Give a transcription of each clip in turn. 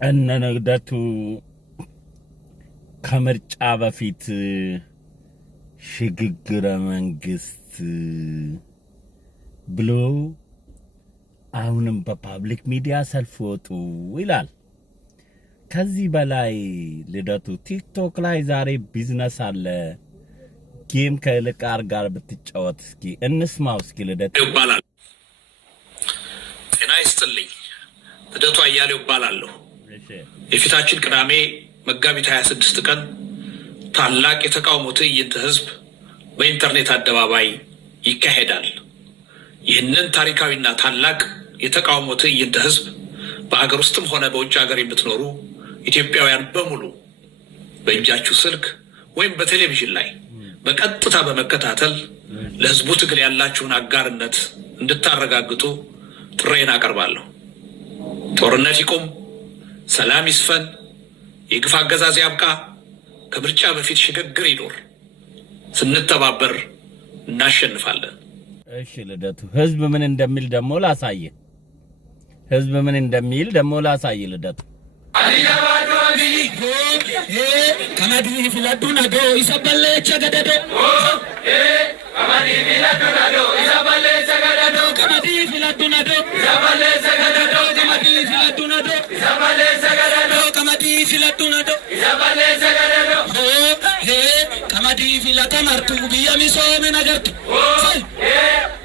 እነ ንግደቱ ከምርጫ በፊት ሽግግረ መንግስት ብሎ አሁንም በፓብሊክ ሚዲያ ሰልፍ ወጡ ይላል። ከዚህ በላይ ልደቱ ቲክቶክ ላይ ዛሬ ቢዝነስ አለ ጌም ከልቃር ጋር ብትጫወት እስኪ እንስማው። እስኪ ልደቱ ይባላል። ጤና ይስጥልኝ። ልደቱ አያሌው ይባላለሁ። የፊታችን ቅዳሜ መጋቢት 26 ቀን ታላቅ የተቃውሞ ትዕይንተ ህዝብ በኢንተርኔት አደባባይ ይካሄዳል። ይህንን ታሪካዊና ታላቅ የተቃውሞ ትዕይንተ ህዝብ በአገር ውስጥም ሆነ በውጭ ሀገር የምትኖሩ ኢትዮጵያውያን በሙሉ በእጃችሁ ስልክ ወይም በቴሌቪዥን ላይ በቀጥታ በመከታተል ለህዝቡ ትግል ያላችሁን አጋርነት እንድታረጋግጡ ጥሬን አቀርባለሁ። ጦርነት ይቁም፣ ሰላም ይስፈን፣ የግፍ አገዛዝ ያብቃ፣ ከምርጫ በፊት ሽግግር ይኖር። ስንተባበር እናሸንፋለን። እሺ ልደቱ ህዝብ ምን እንደሚል ደሞ ላሳየ። ህዝብ ምን እንደሚል ደሞ ላሳየ ልደቱ ከመዲ ፍለዱናዶ ይሰበለች ገደዶ ከመዲ ፍለዱናዶ ይሰበለች ገደዶ ከመዲ ፍለዱናዶ ይሰበለች ገደዶ ከመዲ ፍለዱናዶ ይሰበለች ገደዶ ከመዲ ፍለዱናዶ ይሰበለች ገደዶ ከመዲ ፍለተመርቱ ቢያሚሶ መነገርቱ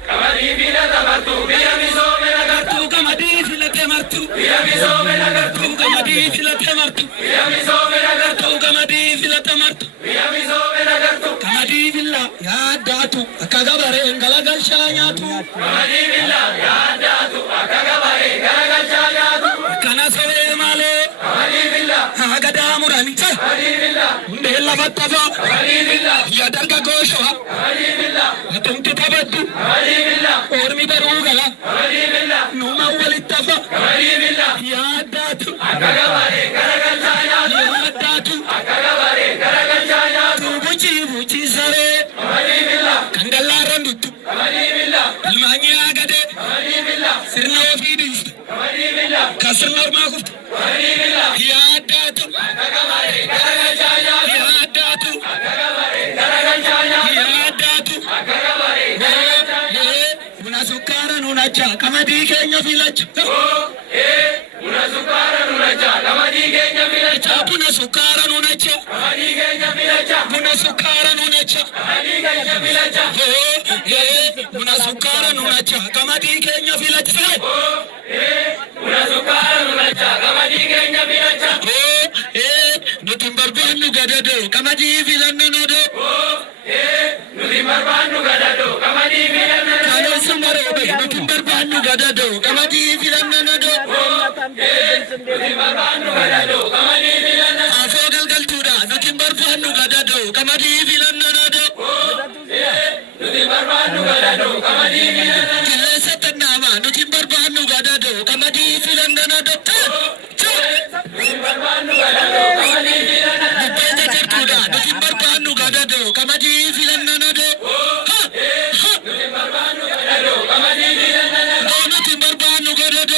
ከመዲ ፍለተመርቱ ቢያሚሶ መነገርቱ ከመዲ ፍለተመርቱ ቢያሚሶ መነገርቱ ከመዲ ፍለተመርቱ ቢያሚሶ መነገርቱ ከመዲ ፍለተመርቱ ቢያሚሶ መነገርቱ ከመዲ ፍላ ያዳቱ አካጋባሬ እንገላገልሻኛቱ ከመዲ ፍላ ያዳቱ አካጋባሬ እንገላገልሻኛቱ ከናሰዌ ማሌ ከመዲ ፍላ አገዳሙራኒ ከመዲ ፍላ እንደላ ፈጠፋ ከመዲ ፍላ ያደርጋ ጎሽዋ ከመዲ ፍላ አጥንት ተበዱ ከመዲ ፍላ ኦርሚ በሩገላ ከመዲ ፍላ ኑማ ወልተፋ ከመዲ ፍላ ያዳቱ አካጋባሬ ገረገልሻኛቱ ያዳቱ አካጋባሬ ገረገልሻኛቱ ቡቺ ቡቺ ሰሬ ከመዲ ፍላ ከንገላረንዱቱ ከመዲ ፍላ ልማኛ ገደ ከመዲ ፍላ ስርና ወፊዲስ ከመዲ ፍላ ከስርና ማኩፍት ከመዲ ፍላ ያዳቱ አካጋባሬ ገረገልሻኛቱ ያዳቱ አካጋባሬ ገረገልሻኛቱ ያዳቱ አካጋባሬ ቡና ሱካራ ኑናቻ ከመዲ ኬኛ ፊላች ቡና ሱካራ ኑናቻ ከመዲ ኬኛ ፊላች ቡና ሱካራ ኑናቻ ከመዲ ኬኛ ፊላች ቡና ሱካራ ኑናቻ ከመዲ ኬኛ ፊላች ቡና ሱካራ ኑናቻ ከመዲ ኬኛ ፊላች ቡና ሱካራ ኑናቻ ከመዲ ኬኛ ፊላች ኑቲን በርባኑ ገደዶ ከመዲ ፊለነ ኖዶ ኑቲን በርባኑ ገደዶ ከመዲ ፊለነ ኖዶ ሰመሮ ኑቲን በርባኑ ገደዶ ከመዲ ፊለነ ኖዶ ኑቲን በርባኑ ገደዶ ከመዲ ፊለነ አፎ ገልገልቱዳ ኑቲን በርባኑ ገደዶ ከመዲ ፊለነ ኖዶ ኑቲን በርባኑ ገደዶ ከመዲ ፊለነ ኖዶ ሰተናማ ኑቲን በርባኑ ገደዶ ከመዲ ፊለነ ኖዶ ኑቲን በርባኑ ገደዶ ከመዲ ፊለነ ኖዶ ጀርቱዳ ኑቲን በርባኑ ገደዶ ከመዲ ፊለነ ኖዶ ኑቲን በርባኑ ገደዶ ከመዲ ፊለነ ኖዶ ኑቲን በርባኑ ገደዶ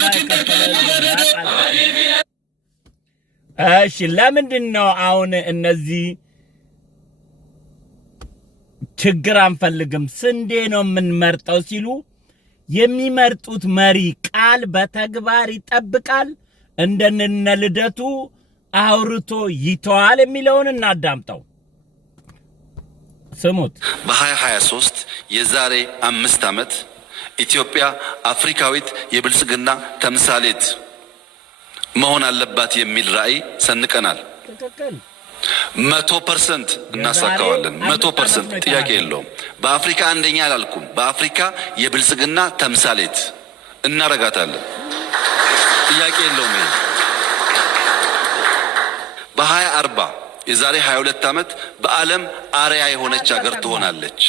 ኑቲን በርባኑ ገደዶ ከመዲ ፊለነ እሺ ለምንድን ነው አሁን እነዚህ ችግር አንፈልግም ስንዴ ነው የምንመርጠው ሲሉ የሚመርጡት መሪ ቃል በተግባር ይጠብቃል እንደነ ልደቱ አውርቶ ይተዋል የሚለውን እናዳምጠው ስሙት። በ2023 የዛሬ 5 ዓመት ኢትዮጵያ አፍሪካዊት የብልጽግና ተምሳሌት መሆን አለባት የሚል ራዕይ ሰንቀናል። 100% እናሳካዋለን። 100% ጥያቄ የለውም። በአፍሪካ አንደኛ አላልኩም፣ በአፍሪካ የብልጽግና ተምሳሌት እናረጋታለን። ጥያቄ የለውም። ይሄ በ2040 የዛሬ 22 ዓመት በዓለም አርያ የሆነች ሀገር ትሆናለች።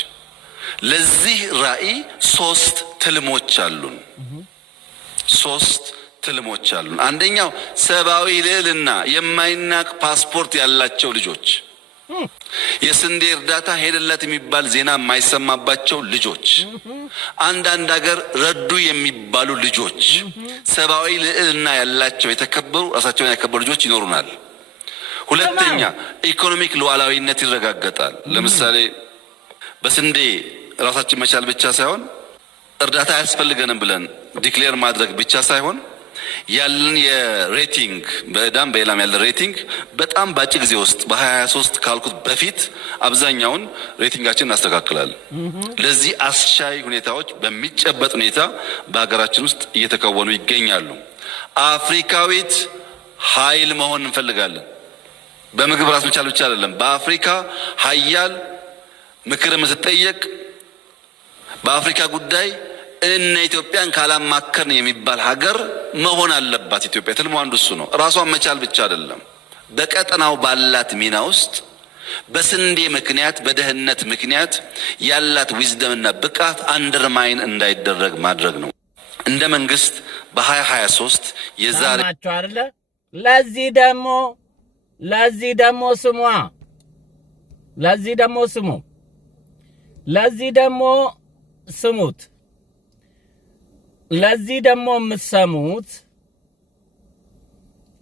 ለዚህ ራዕይ 3 ትልሞች አሉን። 3 ትልሞች አሉን። አንደኛው ሰብአዊ ልዕልና የማይናቅ ፓስፖርት ያላቸው ልጆች የስንዴ እርዳታ ሄደለት የሚባል ዜና የማይሰማባቸው ልጆች፣ አንዳንድ ሀገር ረዱ የሚባሉ ልጆች፣ ሰብአዊ ልዕልና ያላቸው የተከበሩ ራሳቸውን ያከበሩ ልጆች ይኖሩናል። ሁለተኛ ኢኮኖሚክ ሉዓላዊነት ይረጋገጣል። ለምሳሌ በስንዴ ራሳችን መቻል ብቻ ሳይሆን እርዳታ አያስፈልገንም ብለን ዲክሌር ማድረግ ብቻ ሳይሆን ያለን የሬቲንግ በዕዳም በሌላም ያለ ሬቲንግ በጣም ባጭር ጊዜ ውስጥ በ2023 ካልኩት በፊት አብዛኛውን ሬቲንጋችን እናስተካክላለን። ለዚህ አስቻይ ሁኔታዎች በሚጨበጥ ሁኔታ በሀገራችን ውስጥ እየተከወኑ ይገኛሉ። አፍሪካዊት ኃይል መሆን እንፈልጋለን። በምግብ ራስ መቻል ብቻ አይደለም። በአፍሪካ ኃያል ምክር የምትጠየቅ በአፍሪካ ጉዳይ እነ ኢትዮጵያን ካላማከርን የሚባል ሀገር መሆን አለባት። ኢትዮጵያ ትልሙ አንዱ እሱ ነው። ራሷን መቻል ብቻ አይደለም፣ በቀጠናው ባላት ሚና ውስጥ በስንዴ ምክንያት በደህንነት ምክንያት ያላት ዊዝደምና ብቃት አንደርማይን እንዳይደረግ ማድረግ ነው። እንደ መንግስት በ2023 የዛሬ ናቸው አይደለ? ለዚህ ደግሞ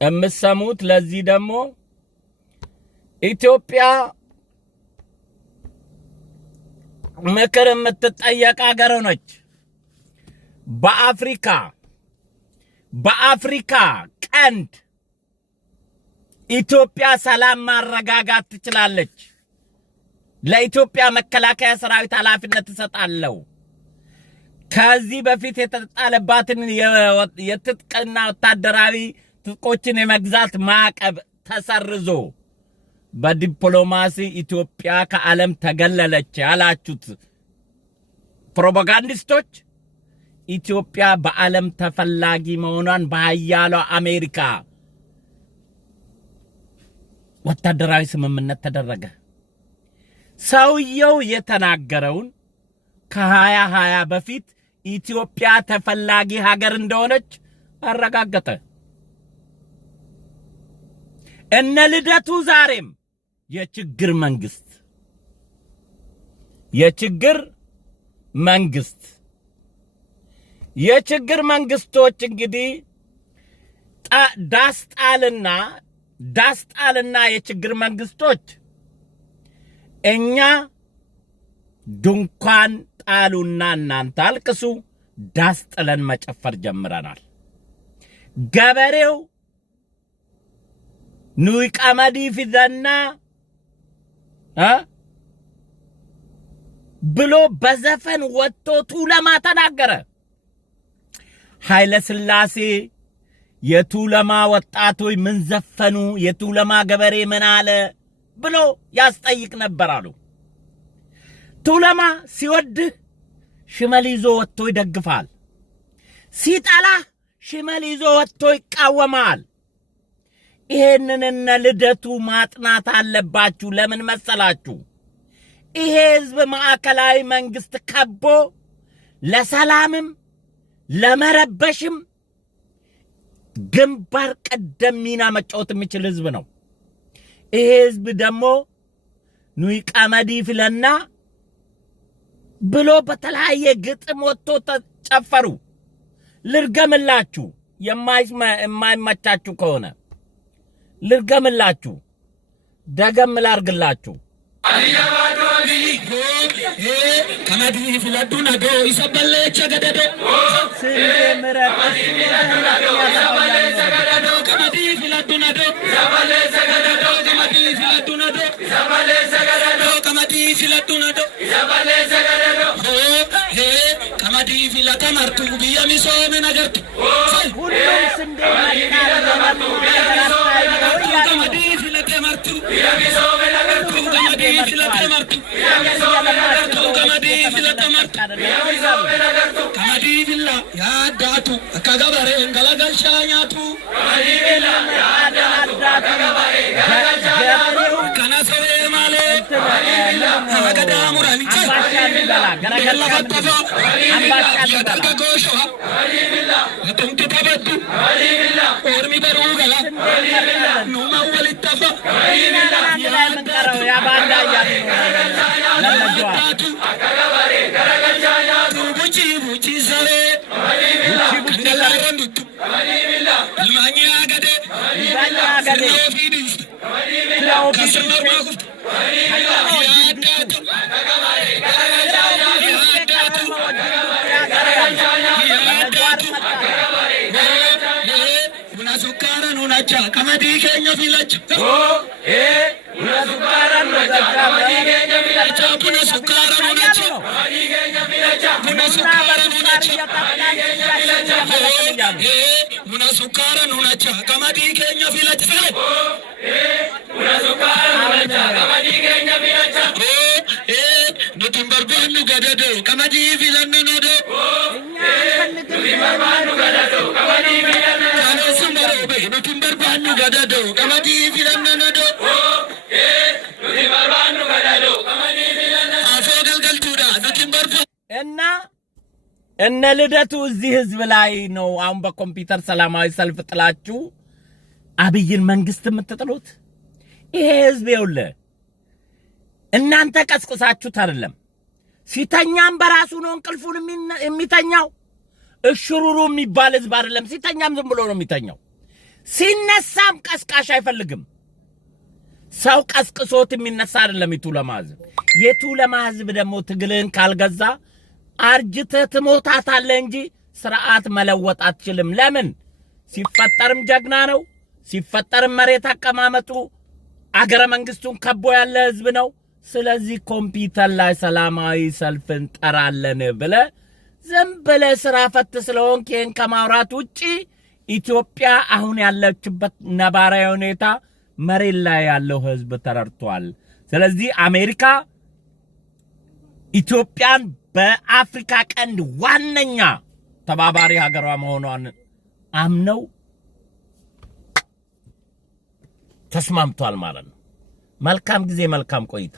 የምትሰሙት ለዚህ ደግሞ ኢትዮጵያ ምክር የምትጠየቅ ሀገር ሆነች። በአፍሪካ ቀንድ ኢትዮጵያ ሰላም ማረጋጋት ትችላለች። ለኢትዮጵያ መከላከያ ሰራዊት ኃላፊነት ተሰጣለው። ከዚህ በፊት የተጣለባትን የትጥቅና ወታደራዊ ትጥቆችን የመግዛት ማዕቀብ ተሰርዞ በዲፕሎማሲ ኢትዮጵያ ከዓለም ተገለለች ያላችሁት ፕሮፓጋንዲስቶች ኢትዮጵያ በዓለም ተፈላጊ መሆኗን በኃያሏ አሜሪካ ወታደራዊ ስምምነት ተደረገ። ሰውየው የተናገረውን ከ2020 በፊት ኢትዮጵያ ተፈላጊ ሀገር እንደሆነች አረጋገጠ። እነ ልደቱ ዛሬም የችግር መንግስቶች እንግዲህ ዳስጣልና የችግር መንግስቶች እኛ ድንኳን ጣሉና እናንተ አልቅሱ፣ ዳስጥለን መጨፈር ጀምረናል። ገበሬው ኑይ ቀመዲ ፊዘና ብሎ በዘፈን ወጥቶ ቱለማ ተናገረ። ኃይለ ሥላሴ የቱለማ ወጣቶች ምን ዘፈኑ፣ የቱለማ ገበሬ ምን አለ ብሎ ያስጠይቅ ነበር አሉ። ቱለማ ሲወድህ ሽመል ይዞ ወጥቶ ይደግፋል፣ ሲጠላህ ሽመል ይዞ ወጥቶ ይቃወማል። ይሄንን እነ ልደቱ ማጥናት አለባችሁ። ለምን መሰላችሁ? ይሄ ህዝብ ማዕከላዊ መንግስት ከቦ ለሰላምም ለመረበሽም ግንባር ቀደም ሚና መጫወት የሚችል ህዝብ ነው። ይሄ ህዝብ ደግሞ ኑይ ቀመዲ ፍለና ብሎ በተለያየ ግጥም ወጥቶ ተጨፈሩ። ልርገምላችሁ፣ የማይመቻችሁ ከሆነ ልርገምላችሁ፣ ደገም ላርግላችሁ። ከመዲ ፍለዱና ዶ ይሰበለች ገደዶ ስንዴ ምረጥ ከመዲ ፍለዱና ዶ ይሰበለች ገደዶ ከመዲ ፍለዱና ዶ ይሰበለች ገደዶ ከመዲ ፍለዱና ዶ ይሰበለች ገደዶ ከመዲ ፍለተ መርቱ ቢያሚሶ መነገርቱ ሁሉም ስንዴ መርቱ ከመዲ ፍለተ መርቱ ቢያሚሶ መነገርቱ ከመዲ ፍለተ መርቱ ቢያሚሶ መነገርቱ ከመዲ ፍለተ መርቱ ቢያሚሶ መነገርቱ ከመዲ ፍላ ያዳቱ አካጋባሬ እንገላጋሻኛቱ ከመዲ ፍላ ያዳቱ አካጋባሬ እንገላጋሻኛቱ ከነሰዌ ማለ አገዳ ሙራኒ ለጥንት ተበዱ ኦርሚ በሩ ገላ ኑማ ወልተፋ ባንዳ ያለ ለነጆዋ ቡቺ ቡቺ ሰሬ ቡቺ ሰረንዱቱ ማኛ ገደ ፊዲስ ቀመዲ ከኛ ፊለች እነ ልደቱ እዚህ ህዝብ ላይ ነው አሁን በኮምፒውተር ሰላማዊ ሰልፍ ጥላችሁ አብይን መንግስት የምትጥሉት። ይሄ ህዝብ ይኸውልህ እናንተ ቀስቅሳችሁት አይደለም። ሲተኛም በራሱ ነው እንቅልፉን የሚተኛው። እሽሩሩ የሚባል ህዝብ አይደለም። ሲተኛም ዝም ብሎ ነው የሚተኛው። ሲነሳም ቀስቃሽ አይፈልግም። ሰው ቀስቅሶት የሚነሳ አይደለም። የቱለማ ህዝብ ደግሞ ትግልን ካልገዛ አርጅተህ ትሞታታለህ እንጂ ስርዓት መለወጥ አትችልም። ለምን? ሲፈጠርም ጀግና ነው። ሲፈጠርም መሬት አቀማመጡ አገረ መንግስቱን ከቦ ያለ ህዝብ ነው። ስለዚህ ኮምፒውተር ላይ ሰላማዊ ሰልፍን ጠራለን ብለህ ዝም ብለህ ስራ ፈት ስለሆንክ ይህን ከማውራት ውጪ ኢትዮጵያ አሁን ያለችበት ነባራዊ ሁኔታ መሬት ላይ ያለው ህዝብ ተረድቷል። ስለዚህ አሜሪካ ኢትዮጵያን በአፍሪካ ቀንድ ዋነኛ ተባባሪ ሀገሯ መሆኗን አምነው ተስማምቷል ማለት ነው። መልካም ጊዜ፣ መልካም ቆይታ።